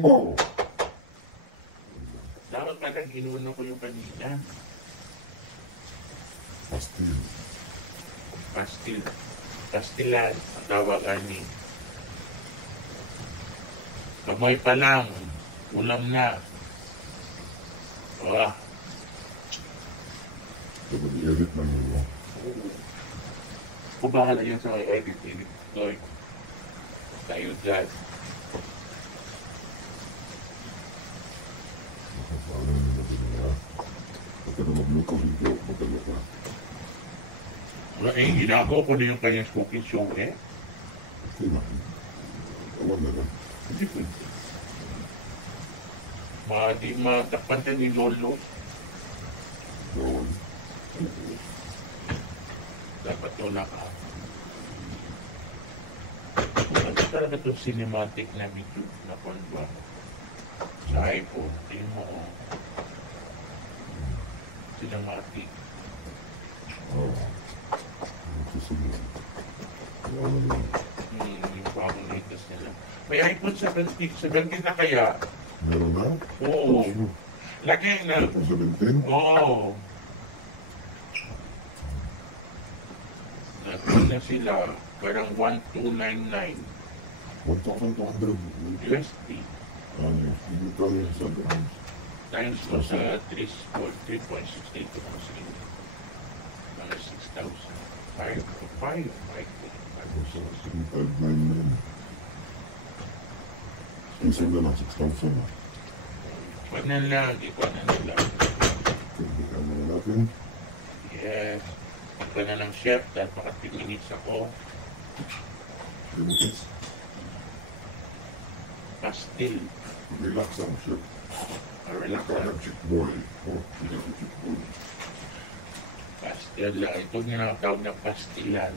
mo. Dapat pala ginuno ko yung kanina. Pastil. Pastil. Pastilan. Ang tawagan ni. Kamay pa lang. Ulam na. Ah. Dapat i-edit na mo. Kung bahala yan sa edit. Lloyd. Tayo dyan. Nakapala na naman din niya. Pagka na magluto, hindi ako magdala ka. Wala eh, ginagawa ko na yung kanyang cooking show eh. Okay na. Awan na lang. Hindi ko. Di matakpan din ni Lolo. Awan. Dapat to na ka. Ano talaga itong cinematic na video na kung ba? Sa iPhone, tingin mo oh. Cinematic. Oo. Susunod. Awan na lang. Yung bagong latest nila. May iPhone 17 na kaya? Meron na? Oo. Lagi na. iPhone 17? Oo. Nagpil na sila. Parang 1299 1,200. USD. Ano, hindi tayo sa grams. Times mo sa 3.62 mga 6,000. 5. So, 359 na yun. Isa na lang, 6,000 na. Wag na lang, ikaw na lang. Kaibigan na natin. Yes. Pagka na ng chef, dahil baka 3 minutes ako. Minutes. Pastil. Relax ang chef. Relax Ikaw lang. na chick boy. Oh, hindi ako chick boy. Pastil lang. Ito nga nakatawag na pastilan.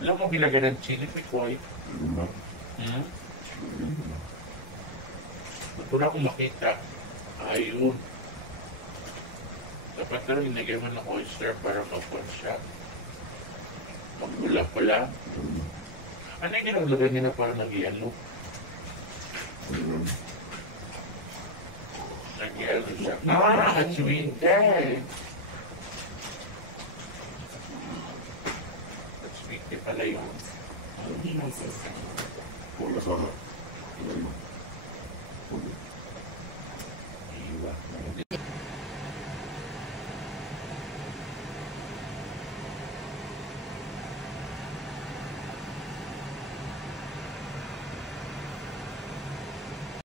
Alam mo ginagawa ng chili picoy? Yun na. Hmm? Yun na. Ito na akong makita. Ayun. Dapat na rin nilagyan ng oyster para mag-pon siya. Magmula pala. Ano yung ginagawa niya na parang nag-iano? Ayun. Nag-iano siya. Ah! Sweetie! Sweetie pala yun. Wala sana.